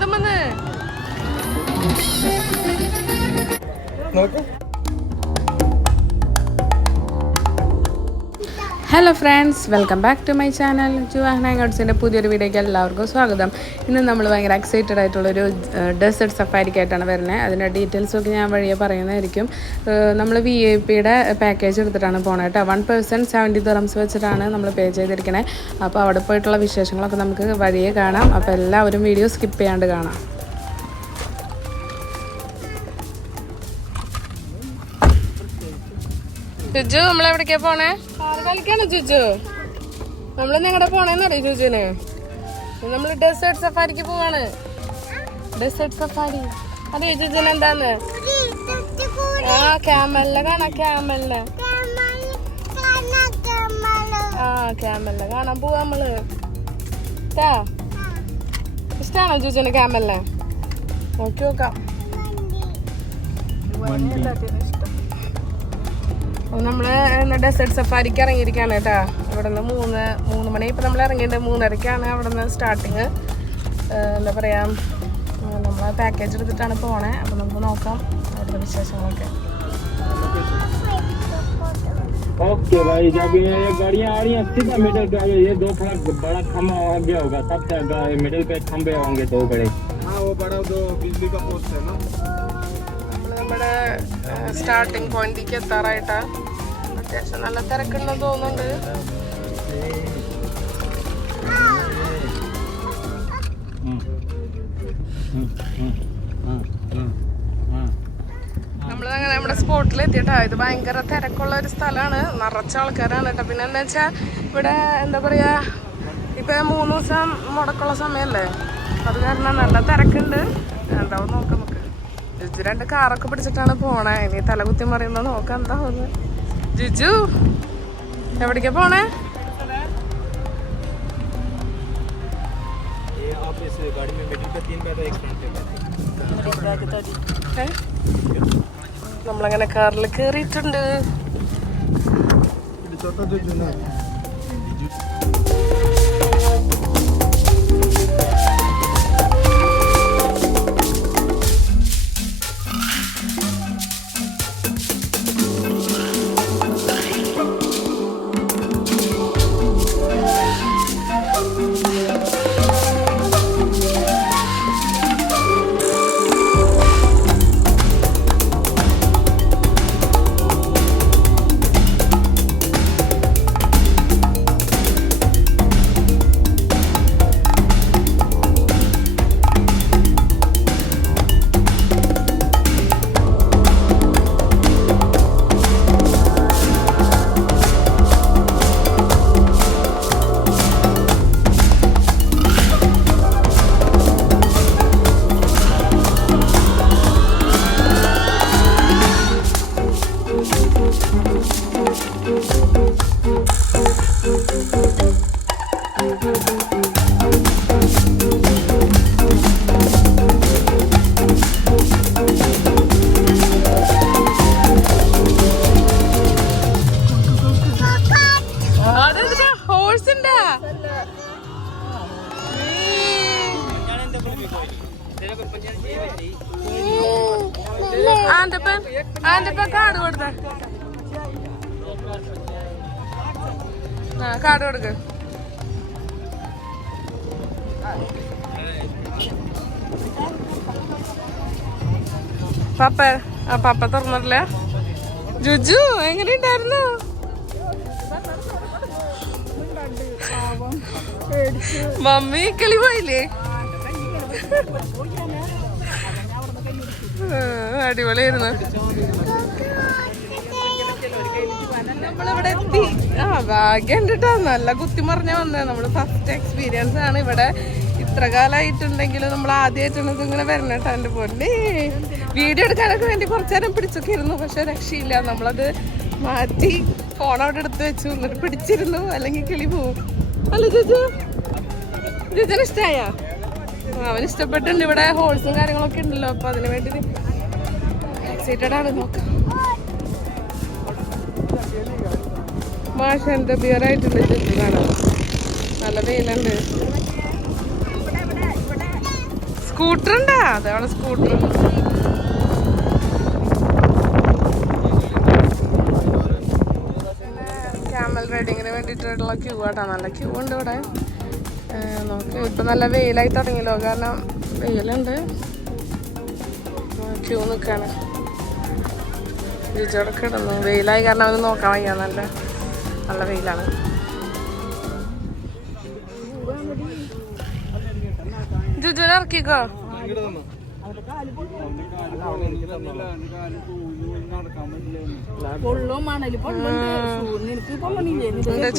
പ്രസാദം വന്ന് hello friends, welcome back to my channel. Juan ഹാങ്ഔട്ട്സിൻ്റെ പുതിയൊരു വീഡിയോയ്ക്ക് എല്ലാവർക്കും സ്വാഗതം. ഇന്ന് നമ്മൾ ഭയങ്കര എക്സൈറ്റഡ് ആയിട്ടുള്ളൊരു ഡെസേർട്ട് സഫാരിക്കായിട്ടാണ് വരുന്നത്. അതിൻ്റെ ഡീറ്റെയിൽസൊക്കെ ഞാൻ വഴിയെ പറയുന്നതായിരിക്കും. നമ്മൾ VIP-യുടെ പാക്കേജ് എടുത്തിട്ടാണ് പോണത് കേട്ടോ. 1 person 70 dirhams വെച്ചിട്ടാണ് നമ്മൾ പേ ചെയ്തിരിക്കണേ. അപ്പോൾ അവിടെ പോയിട്ടുള്ള വിശേഷങ്ങളൊക്കെ നമുക്ക് വഴിയെ കാണാം. അപ്പോൾ എല്ലാവരും വീഡിയോ സ്കിപ്പ് ചെയ്യാണ്ട് കാണാം. ജുജു, നമ്മളെവിടേക്കാ പോണേ? കളിക്കാണ് ജുജു. നമ്മള് ഞങ്ങളുടെ പോണേന്നറിയോ ജുജുന്? നമ്മള് ഡെസേർട്ട് സഫാരിക്ക് പോവാണ്. ഡെസേർട്ട് സഫാരി അറിയോ ജുജുന് എന്താന്ന്? ആ, ക്യാമലിനെ കാണാം. ക്യാമലിനെ കാണാൻ പോവാ നമ്മള്. ഇഷ്ടാണോ ജുജുന് ക്യാമലിനെ? നോക്കി നോക്കാം. നമ്മള് ഡെസേർട്ട് സഫാരിക്ക് ഇറങ്ങിയിരിക്കുകയാണ് കേട്ടോ. ഇവിടെ നിന്ന് 3 മണി ഇപ്പം നമ്മൾ ഇറങ്ങിയിട്ടുണ്ട്. 3:30-ക്കാണ് അവിടെ നിന്ന് സ്റ്റാർട്ടിങ്. എന്താ പറയാ, നമ്മൾ പാക്കേജ് എടുത്തിട്ടാണ് പോണേ. അപ്പം നമുക്ക് നോക്കാം അവിടുത്തെ വിശേഷങ്ങളൊക്കെ. ओके भाई, जब ये गाड़ियाँ आ रही हैं सीधा मिडिल पे आ जाओ. ये 2 थोड़ा बड़ा खम्भा आगे होगा, तब तक मिडिल पे खम्भे होंगे 2 बड़े. हाँ, वो बड़ा 2 बिजली का पोस्ट है ना. നമ്മുടെ സ്റ്റാർട്ടിങ് പോയിന്റിലേക്ക് എത്താറായിട്ടാ. അത്യാവശ്യം നല്ല തിരക്കുണ്ടെന്ന് തോന്നുന്നുണ്ട്. നമ്മളങ്ങനെ നമ്മുടെ സ്പോട്ടിൽ എത്തിയിട്ടാ. ഇത് ഭയങ്കര തിരക്കുള്ള ഒരു സ്ഥലമാണ്, നിറച്ച ആൾക്കാരാണ് കേട്ടോ. പിന്നെ എന്താ വെച്ചാൽ ഇവിടെ എന്താ പറയാ, ഇപ്പൊ 3 ദിവസം മുടക്കുള്ള സമയല്ലേ, അത് കാരണം നല്ല തിരക്കുണ്ട്. എന്താവും നോക്കാം നമുക്ക്. 2 കാറൊക്കെ പിടിച്ചിട്ടാണ് പോണേ. ഇനി തലകുത്തി മറിയുമ്പോ നോക്കാം എന്താ ഒന്ന്. ജിജു, എവിടേക്കാ പോണേ? നമ്മളങ്ങനെ കാറിൽ കേറിയിട്ടുണ്ട്. കാർഡ് കൊടുത്ത കാർഡ് കൊടുക്ക്. പപ്പ തുറന്നിട്ടില്ല. ജുജു, എങ്ങനെയുണ്ടായിരുന്നു? മമ്മി കിളി പോയില്ലേ? അടിപൊളിയായിരുന്നു. നമ്മളിവിടെ എത്തി. ഭാഗ്യം കണ്ടിട്ടാ, നല്ല കുത്തിമറിഞ്ഞ വന്നത്. നമ്മള് ഫസ്റ്റ് എക്സ്പീരിയൻസ് ആണ് ഇവിടെ. ഇത്ര കാലമായിട്ടുണ്ടെങ്കിലും നമ്മൾ ആദ്യമായിട്ടാണ് ഇങ്ങനെ വരണം കേട്ടോ. എൻ്റെ പൊന്നെ, വീഡിയോ എടുക്കാനൊക്കെ വേണ്ടി കുറച്ചു നേരം പിടിച്ചൊക്കെ ഇരുന്നു. പക്ഷെ രക്ഷയില്ല, നമ്മളത് മാറ്റി ഫോൺ അവിടെ എടുത്ത് വെച്ചു. എന്നിട്ട് പിടിച്ചിരുന്നു, അല്ലെങ്കിൽ കിളി പോവും. അല്ല ജുജു, ജുജുന് ഇഷ്ടമായ? അവന് ഇഷ്ടപ്പെട്ടുണ്ട്. ഇവിടെ ഹോൾസും കാര്യങ്ങളൊക്കെ ഉണ്ടല്ലോ, അപ്പൊ അതിന് വേണ്ടി എക്സൈറ്റഡ് ആണ്. നോക്കാം. മാഷ എന്താ ബിയർ ആയിട്ടുണ്ട് ജുജു കാണാൻ. നല്ല വെയിലുണ്ട്. സ്കൂട്ടർ ഉണ്ടാ? അതവിടെ സ്കൂട്ടർ. ക്യാമൽ റൈഡിങ്ങിന് വേണ്ടിയിട്ടുള്ള ക്യൂ ആട്ടാ. നല്ല ക്യൂ ഉണ്ട് ഇവിടെ. നോക്ക് ഇപ്പം നല്ല വെയിലായി തുടങ്ങിയല്ലോ, കാരണം വെയിലുണ്ട്. ക്യൂ നിൽക്കാണ്. രുചിയോടെ കിടന്നു. വെയിലായി കാരണം അവന് നോക്കാൻ വയ്യ. നല്ല നല്ല വെയിലാണ്. ജുജുനെ ഇറക്കിക്കോ.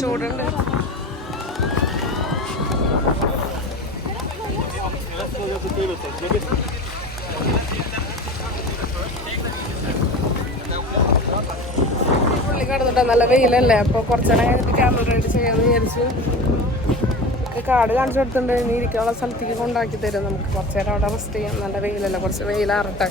ചൂടുണ്ട്. പുള്ളി കിടന്നിട്ടാ. നല്ല വെയിലല്ലേ, അപ്പൊ കുറച്ചേരം കഴിഞ്ഞിട്ട് ക്യാമറ റൈഡ് ചെയ്യാന്ന് വിചാരിച്ചു. കാട് കാണിച്ചു കൊടുത്തിട്ടുണ്ട്. ഇനി ഇരിക്കാനുള്ള സ്ഥലത്തേക്ക് കൊണ്ടാക്കി തരും. നമുക്ക് കുറച്ചേരം അവിടെ റെസ്റ്റ് ചെയ്യാം. നല്ല വെയിലല്ല, കുറച്ച് വെയിലാറട്ടെ.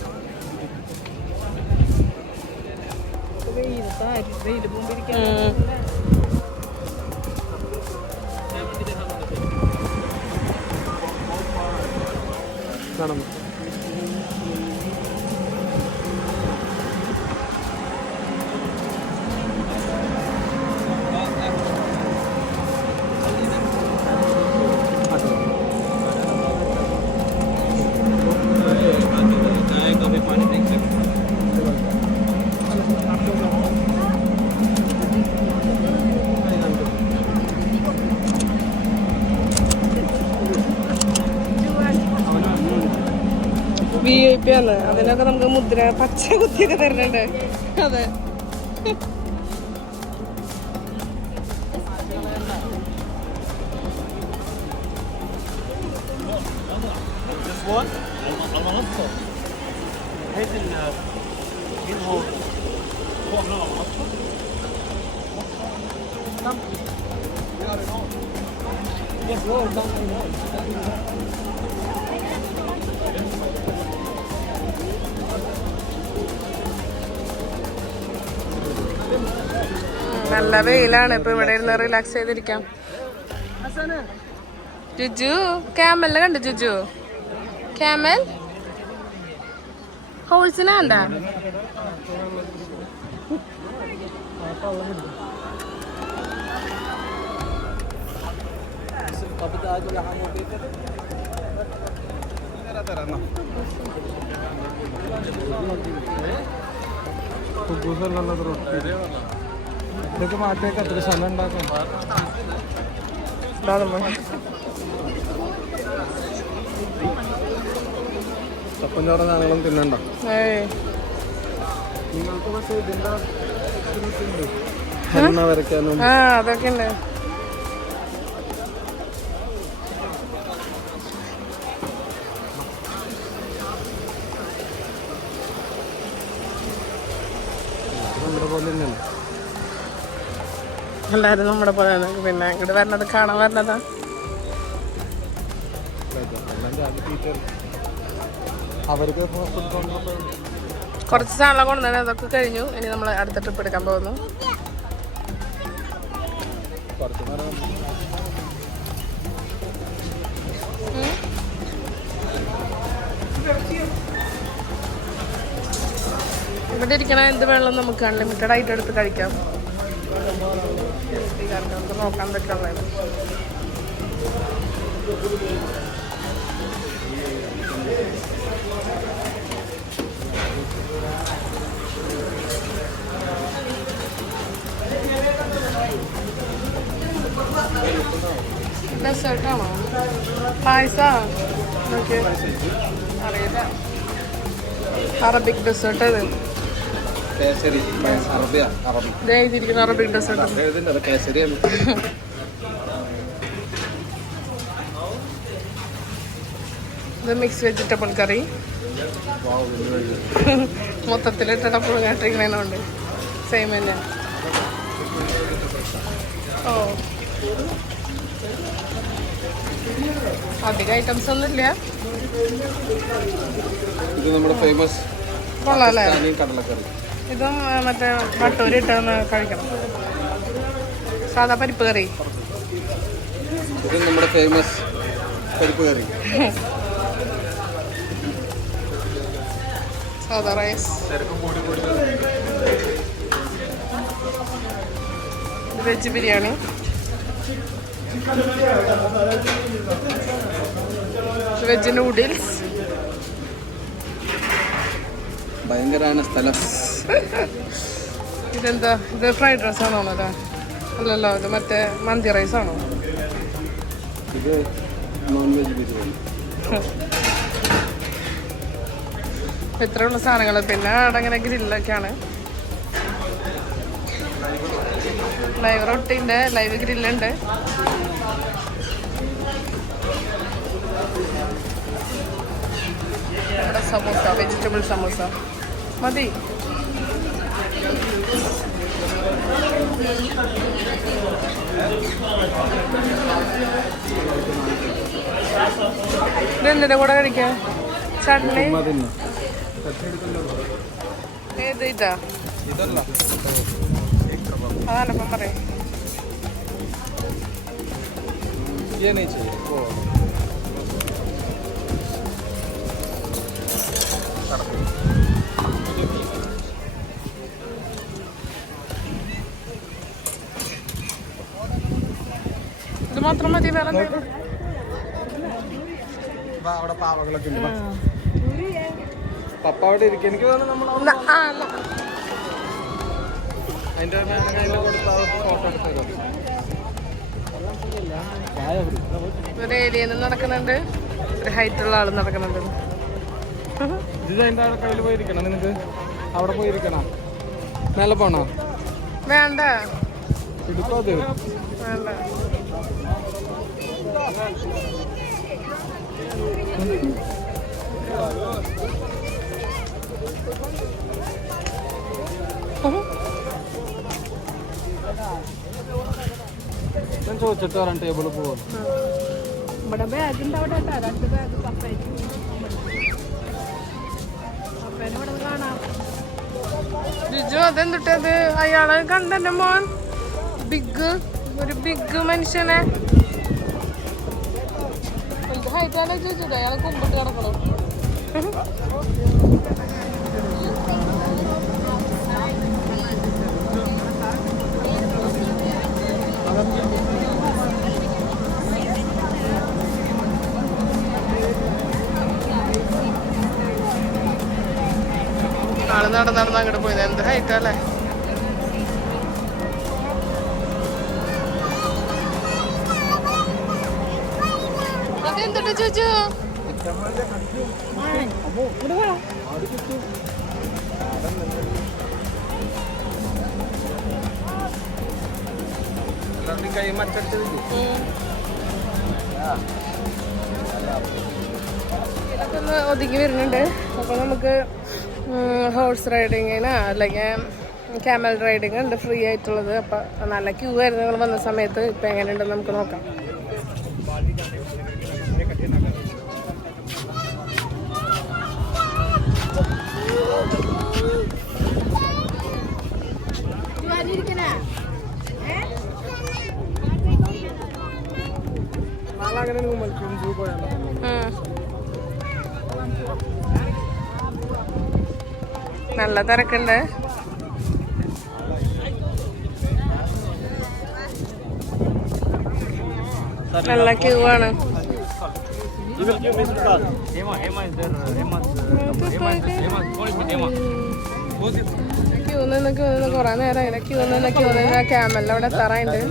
VIP ആണ്. അതിനൊക്കെ നമുക്ക് മുദ്ര പച്ച കുത്തിയൊക്കെ തരുന്നുണ്ട്. അതെ. നല്ല വെയിലാണ്. ഇപ്പൊ ഇവിടെ ഇരുന്ന് റിലാക്സ് ചെയ്തിരിക്കാം. ജുജു ക്യാമലിനെ കണ്ടു? ജുജു ക്യാമൽ ഹോൾസിനെ കണ്ട? ഇതൊക്കെ മാറ്റിയൊക്കെ എത്ര സ്ഥലം ഉണ്ടാക്കാം. ചപ്പൻ ചോറ സാധനങ്ങളും തിന്നണ്ട. നിങ്ങൾക്ക് പക്ഷേ ഇതിന്റെ എണ്ണ വരയ്ക്കാനും അതൊക്കെ ഉണ്ട്. നമ്മുടെ പോലെ തന്നെയല്ലേ എല്ലാരും നമ്മുടെ പോലെ തന്നെ. പിന്നെ ഇങ്ങോട്ട് വരണത് കാണാൻ വരണതാ. അവർക്ക് കുറച്ച് സാധനം കൊണ്ടുതന്നെ അതൊക്കെ കഴിഞ്ഞു. ഇനി നമ്മൾ അടുത്ത ട്രിപ്പ് എടുക്കാൻ പോകുന്നു. ഇവിടെ ഇരിക്കണ എന്ത് വെള്ളം നമുക്ക് അൺലിമിറ്റഡ് ആയിട്ട് എടുത്ത് കഴിക്കാം. നമുക്ക് നോക്കാൻ പറ്റുള്ളത്. ഡെസേർട്ടാണോ? പായസ അറിയില്ല. അറബിക് ഡെസേർട്ട് ഇത്. എഴുതിയിരിക്കുന്ന അറബിക് ഡെസേർട്ട്. ഇത് മിക്സ് വെജിറ്റബിൾ കറി. മൊത്തത്തിലിട്ട പുഴുങ്ങാട്ടിരിക്കണേനുണ്ട്. സെയിം തന്നെ. ഓ അധികം ഐറ്റംസ് ഒന്നുമില്ല. ഇത് നമ്മുടെ ഫേമസ് കൊള്ളാല്ലേ? കടലക്കറി. ഇതും മറ്റേ വട്ടൂരി ഇട്ടൊന്ന് കഴിക്കണം. സാധാ പരിപ്പ് കറി. ഇത് നമ്മുടെ ഫേമസ് പരിപ്പ് കറി. സാധാ rice. Veg biryani. Veg noodles. ഭയങ്കരമാണ് സ്ഥലം. ഇതെന്താ? ഇത് ഫ്രൈഡ് റൈസ് ആണോ? അല്ലേ, അല്ലല്ലോ, ഇത് മറ്റേ മന്തി റൈസ് ആണോ? ഇത് നോൺ വെജ് ബിരിയാണി. ഇത്രയുള്ള സാധനങ്ങൾ. പിന്നെ അവിടെ അങ്ങനെ ഗ്രില്ലൊക്കെയാണ്. Live റൊട്ടിൻ്റെ live ഗ്രില്ലുണ്ട്. ഇവിടെ സമൂസ, വെജിറ്റബിൾ സമൂസ മതി. ഇതെന്തിൻ്റെ കൂടെ കഴിക്കാം? ചട്നി. ഏത് ഇതാ? അതാണ് ഇപ്പം പറയും. ഇത് മാത്രം മതി, വേറെ എന്തെങ്കിലും? അവിടെ പാവകളൊക്കെ ഉണ്ട്. പപ്പ അവിടെ ഇരിക്കും. എനിക്ക് തോന്നുന്നു നമ്മൾ അതിൻ്റെ ഫോട്ടോ എടുത്തോ. ഒരു ഏരിയയിൽ നിന്ന് നടക്കുന്നുണ്ട്, ഒരു ഹൈറ്റുള്ള ആൾ നടക്കുന്നുണ്ട്. ഇത് അതിൻ്റെ കയ്യിൽ പോയിരിക്കണം. നിനക്ക് അവിടെ പോയിരിക്കണം. മേലെ പോണോ? വേണ്ട, എടുക്കോ? അത് വേണ്ട. ഞാൻ ചോദിച്ചിട്ട് വരാൻ ടേബിളിൽ പോവാം. ഇവിടെ ബാഗുണ്ട്. അവിടെ 2 ബാഗ് പപ്പയ്ക്ക്. പപ്പേനെ ഇവിടെ കാണാം. ജിജു, അതെന്തിട്ടത്? അയാളെ കണ്ടെന്റെ മോൻ. ഒരു ബിഗ് മനുഷ്യനെ. എന്ത് ഹൈറ്റാണ് ജിജു? അയാളെ കുമ്പിട്ട് കിടക്കണം. ആള് നടന്ന് അങ്ങോട്ട് പോയത്. എന്ത് ഹൈറ്റല്ലേ? അതെന്തിട്ട് ചോദിച്ചു? കൈ മറ്റടുത്ത് ഇതൊക്കെ ഒന്ന് ഒതുങ്ങി വരുന്നുണ്ട്. അപ്പോൾ നമുക്ക് ഹോഴ്സ് റൈഡിങ്ങിന് അല്ലെങ്കിൽ ക്യാമൽ റൈഡിങ് ഉണ്ട്, ഫ്രീ ആയിട്ടുള്ളത്. അപ്പം നല്ല ക്യൂ ആയിരുന്നു ഞങ്ങൾ വന്ന സമയത്ത്. ഇപ്പം എങ്ങനെയുണ്ടെന്ന് നമുക്ക് നോക്കാം. നല്ല തിരക്കുണ്ട്. നല്ല ക്യൂ ആണ്. ക്യൂ നിന്ന് കുറെ നേരം അങ്ങനെ ക്യൂ നിന്ന് ക്യാമലിന്റെ അവിടെ എത്താറായിട്ടുണ്ട്.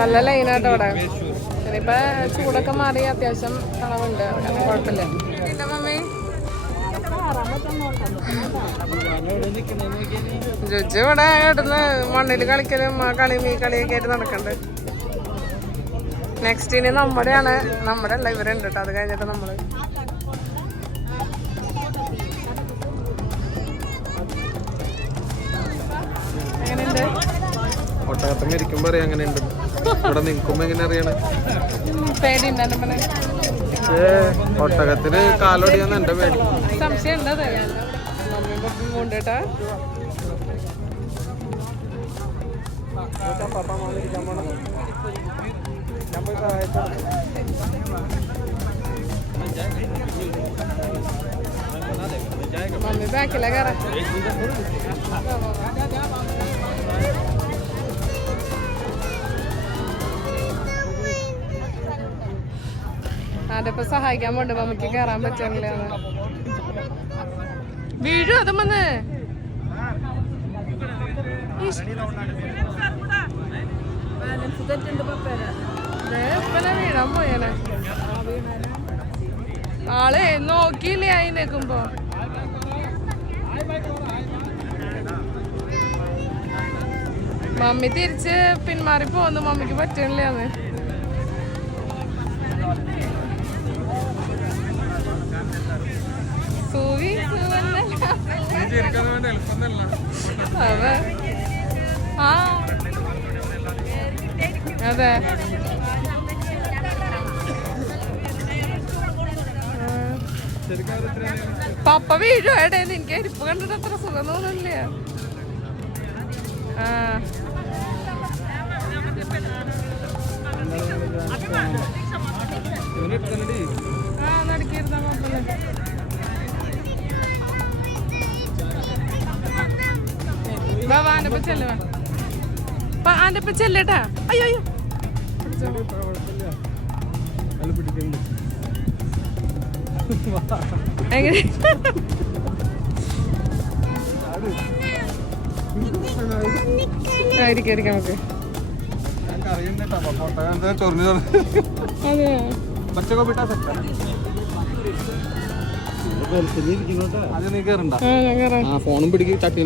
നല്ല ലൈനാട്ടോ അവിടെ. ഇനിയിപ്പോ ചൂടൊക്കെ മാറി അത്യാവശ്യം തണവുണ്ട്, അങ്ങനെ കുഴപ്പമില്ല. മമ്മി ജുജു ഇവിടെ ഇടുന്ന് മണ്ണിൽ കളിക്കലും ഈ കളിയൊക്കെ ആയിട്ട് നടക്കണ്ട്. നെക്സ്റ്റ് ഇനി നമ്മുടെ അല്ല ഇവരുണ്ട് കേട്ടോ. അത് കഴിഞ്ഞിട്ട് നമ്മള് എങ്ങനെയുണ്ട്? ഒട്ടകത്തമ്മ ഇരിക്കുമ്പോ അറിയാം എങ്ങനെയുണ്ട്. ഇവിടെ നിൽക്കുമ്പോ എങ്ങനെ അറിയണേ? പേടിയുണ്ട്. ഒട്ടകത്തിന് കാലൊടിയാന്ന് എന്റെ പേടി. സംശയം ഉണ്ട്. അതെ മമ്മിയും പപ്പയും കൊണ്ടുട്ടാ. മമ്മി ബാക്കിലെ കയറാം. അതിപ്പോ സഹായിക്കാൻ പോണ്ട് മമ്മിക്ക് കയറാൻ പറ്റില്ല. വീഴും അതും വന്ന് വീഴാൻ പോയനെ ആളെ നോക്കിയില്ലേ ആയി നിൽക്കുമ്പോ. മമ്മി തിരിച്ച് പിന്മാറി പോന്നു. മമ്മിക്ക് പറ്റണില്ലാന്ന്. സൂവി അതെ ആ അതെ പപ്പ വീഴോ എടേന്ന്. എനിക്ക് അരിപ്പ് കണ്ടിട്ട് അത്ര സുഖം തോന്നില്ല. ആ നടക്കിയിരുന്ന കുഴപ്പമില്ല. ആൻ്റെപ്പ ചെല്ലുവാ. ആൻ്റെപ്പ ചെല്ലേട്ടാ. അയ്യോ അയ്യോ എങ്ങനെ ആയിരിക്കും നമുക്ക്. അതെ बच्चे को बिठा सकता है അത് നീ കേറണ്ട. ആ ഫോണും പിടിക്ക് തട്ടി.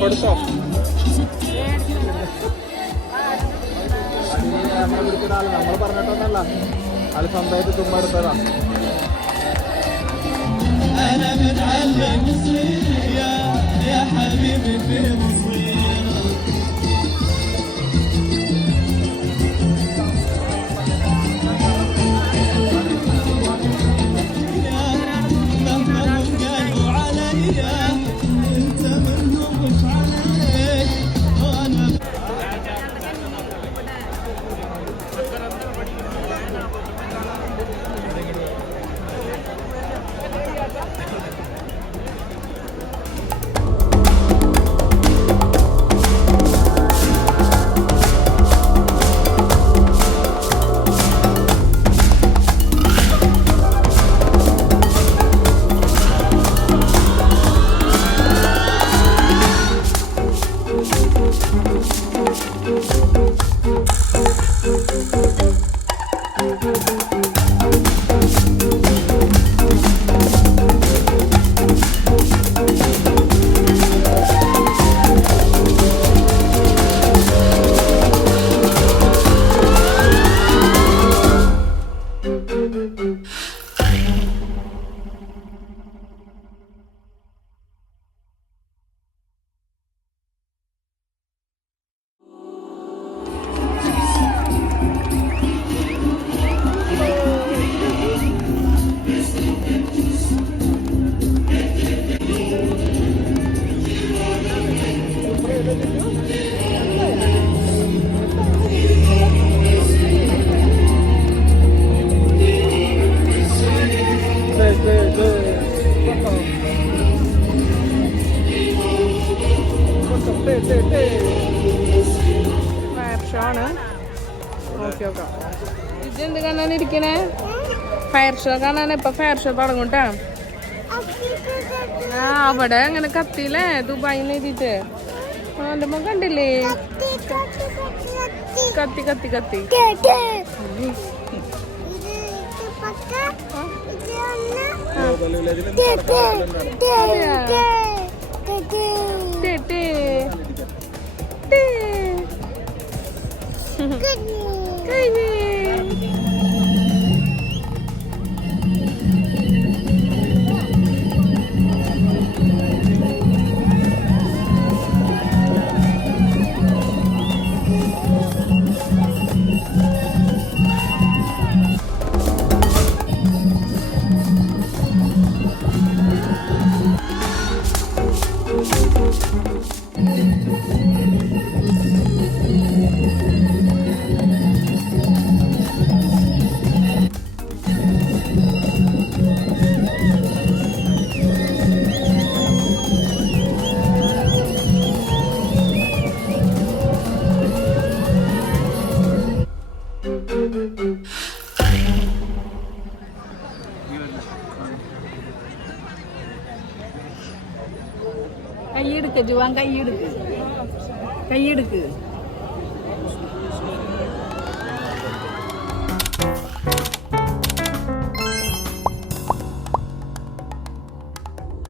കൊടുത്തോ നമ്മളെ വിളിക്കുന്ന ആള് നമ്മൾ പറഞ്ഞിട്ടൊന്നല്ല. ആള് സ്വന്തമായിട്ട് ചുമ്മാ എടുത്തതാ. ഫയർ ഷോ ആണ്. Okay okay. ഇതെന്ത് കാണാനിരിക്കണേ? ഫയർ ഷോ കാണാൻ. ഇപ്പൊ ഫയർ ഷോ തുടങ്ങൂട്ടാ. ആ അവിടെ അങ്ങനെ കത്തിയില്ലേ ദുബായിന്ന് എഴുതിട്ട്. അവന്റെ മുഖം കണ്ടില്ലേ? കത്തി കത്തി കത്തി. കൈയെടുക്ക് ജുവാൻ, കൈയെടുക്ക്, കൈയെടുക്ക്.